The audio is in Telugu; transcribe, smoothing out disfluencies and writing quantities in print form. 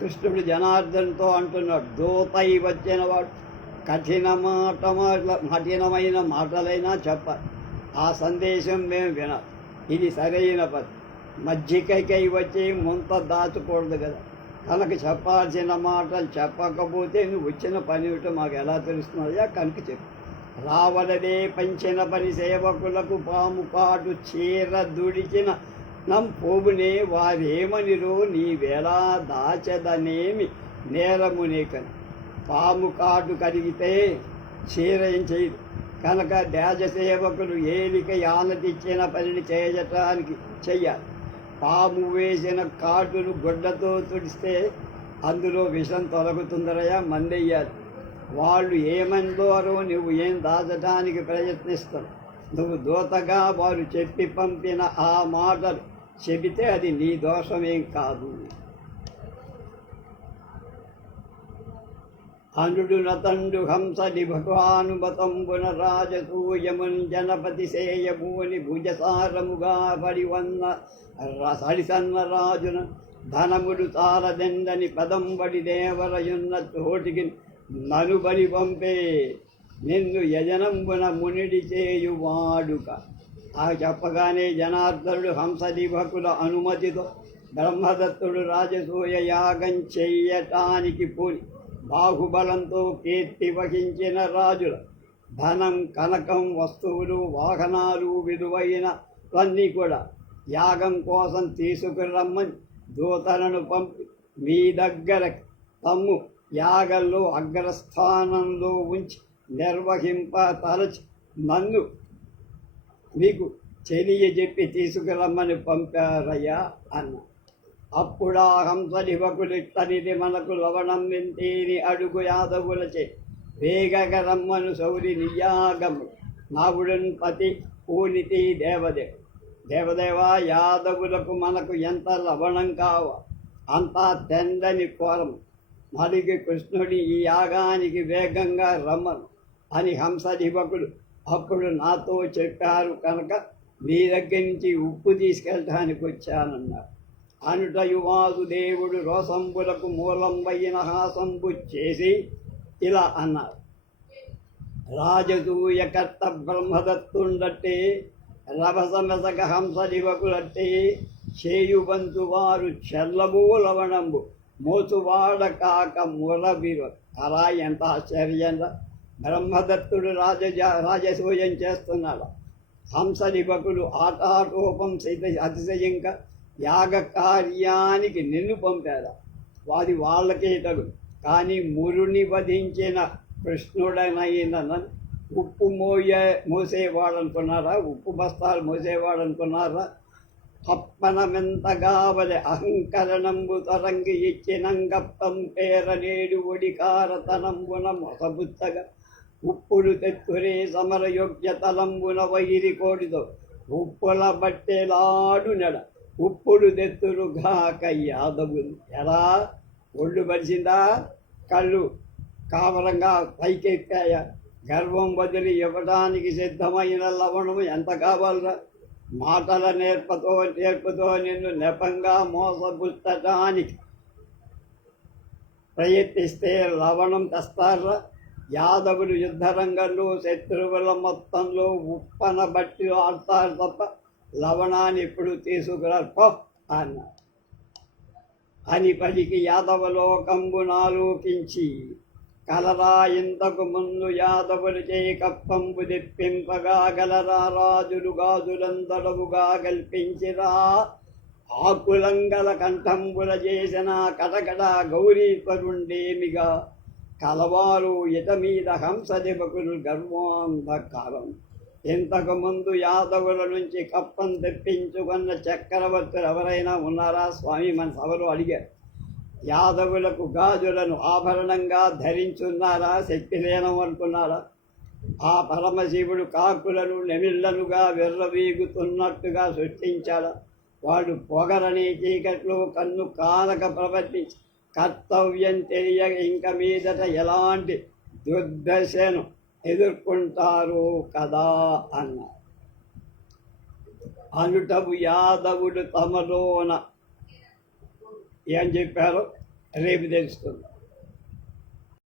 కృష్ణుడు జనార్దన్తో అంటున్నాడు, దూతై వచ్చినవాడు కఠినమైన మాటలైనా చెప్పాలి. ఆ సందేశం మేము వినాలి. ఇది సరైన పద్ధతి. మజ్జికై వచ్చి ముంత దాచకూడదు కదా. కనుక చెప్పాల్సిన మాటలు చెప్పకపోతే నువ్వు వచ్చిన పని ఏమిటో మాకు ఎలా తెలుస్తున్నాయా? కనుక చెప్పు. రావలదే పంచిన పని సేవకులకు పాము కాటు చీర దుడిచిన పోబునే వారేమనిరో నీవెలా దాచదనేమి నేరమునేకని. పాము కాటు కరిగితే చీర ఏం చేయదు. కనుక దేశసేవకులు ఏలిక ఆనతిచ్చిన పనిని చేయటానికి చెయ్యాలి. పాము వేసిన కాటును గుడ్డతో తుడిస్తే అందులో విషం తొలగుతుందరయా, మందెయ్యాలి. వాళ్ళు ఏమందోరో నువ్వు ఏం దాచడానికి ప్రయత్నిస్తావు. నువ్వు దూతగా వారు చెప్పి పంపిన ఆ మాటలు చెబితే అది నీ దోషమేం కాదు. అనుడు నతండు హంసని భగవానుమతంబున రాజసూయమున్ జనపతి సేయమూని భుజసారముగా పడివన్న సడిసన్న రాజున ధనముడు తారదెండని పదంబడి దేవరయున్న చోటికి నలుబడి పంపే నిన్ను యజనంబున మునిడి చేయువాడుక. ఆ చెప్పగానే జనార్దనుడు హంసదిభకుల అనుమతితో బ్రహ్మదత్తుడు రాజసూయ యాగం చెయ్యటానికి పోని బాహుబలంతో కీర్తి వహించిన రాజుల ధనం, కనకం, వస్తువులు, వాహనాలు విలువైనవన్నీ కూడా యాగం కోసం తీసుకురమ్మని దూతలను పంపి మీ దగ్గర తమ్ము యాగంలో అగ్రస్థానంలో ఉంచి నిర్వహింప తలచి నన్ను మీకు తెలియజెప్పి తీసుకురమ్మని పంపారయ్యా అన్న. అప్పుడా హంసనివకులిట్టనిది మనకు లవణం వింతేని అడుగు యాదవులచే వేగగ రమ్మను సౌరి నియాగము నావుడన్ పతి పూనితి దేవదేవా యాదవులకు మనకు ఎంత లవణం కావా అంతా తెందని కోరము. మరిగి కృష్ణుడి ఈ యాగానికి వేగంగా రమ్మను అని హంసనివకులు అప్పుడు నాతో చెప్పారు. కనుక మీ దగ్గర నుంచి ఉప్పు తీసుకెళ్ళటానికి వచ్చానన్నారు. అనుటయు వాసుదేవుడు రోసంబులకు మూలంబైన హాసంబు చేసి ఇలా అన్నారు. రాజసూయకర్త బ్రహ్మదత్తుండట్టే రభసమెసగ హంసనివకులట్టే చేయుబంతు వారు చెల్లబూ లవణంబు మోసువాడ కాక మురబిరు. అలా ఎంత ఆశ్చర్యంగా బ్రహ్మదత్తుడు రాజసూయం చేస్తున్నాడు. హంసనివకులు ఆటాటోపం అతిశయంగా యాగ కార్యానికి నిన్ను పంపారా. వాది వాళ్ళకే తగు. కానీ మురుని వధించిన కృష్ణుడనైన ఉప్పు మోసేవాడనుకున్నారా? ఉప్పు బస్తాలు మోసేవాడనుకున్నారా? అప్పనమెంతగావలె అహంకరణంబు తరంగి ఇచ్చినంగప్పం పేర నేడు ఒడికారతనంబున మొసబుచ్చగా ఉప్పులు తెత్తురే సమరయోగ్యతలంబున వైరి కోడితో ఉప్పుల బట్టెలాడు నెడ ఉప్పుడు తెత్తురుగాక యాదవులు. ఎలా ఒళ్ళు పరిచిందా? కళ్ళు కావరంగా పైకెక్కాయా? గర్వం వదిలి ఇవ్వడానికి సిద్ధమైన లవణము ఎంత కావాలరా? మాటల నేర్పుతో నిన్ను నెపంగా మోసపుచ్చటానికి ప్రయత్నిస్తే లవణం తెస్తారా? యాదవులు యుద్ధరంగంలో శత్రువుల మొత్తంలో ఉప్పన బట్టి ఆడతారు తప్ప లవణాన్ని ఎప్పుడు తీసుకురారు అన్నారు. అని పలికి యాదవలోకంబునాలోకించి కలరా ఇంతకు ముందు యాదవులు కప్పంబు తెప్పింపగా గలరా రాజులు గాజులందడవుగా కల్పించిరా ఆకులంగల కంఠంబుల చేసిన కటకట గౌరీపరుండేమిగా కలవారు ఇత మీద హంసదివకులు గర్వాంధకారం. ఇంతకు ముందు యాదవుల నుంచి కప్పం తెప్పించుకున్న చక్రవర్తులు ఎవరైనా ఉన్నారా స్వామి? మన సభలో అడిగారు. యాదవులకు గాజులను ఆభరణంగా ధరించున్నారా? శక్తి లేనం అనుకున్నారా? ఆ పరమశివుడు కాకులను నెమిళ్లనుగా విర్రవీగుతున్నట్టుగా సృష్టించాడా? వాడు పొగరని చీకట్లో కన్ను కానక ప్రవర్తించి కర్తవ్యం తెలియక ఇంక మీదట ఎలాంటి దుర్దశను ఎదుర్కొంటారు కదా అన్నారు. అనుటవు యాదవుడు తమలోన ఏం చెప్పారో రేపు తెలుస్తుంది.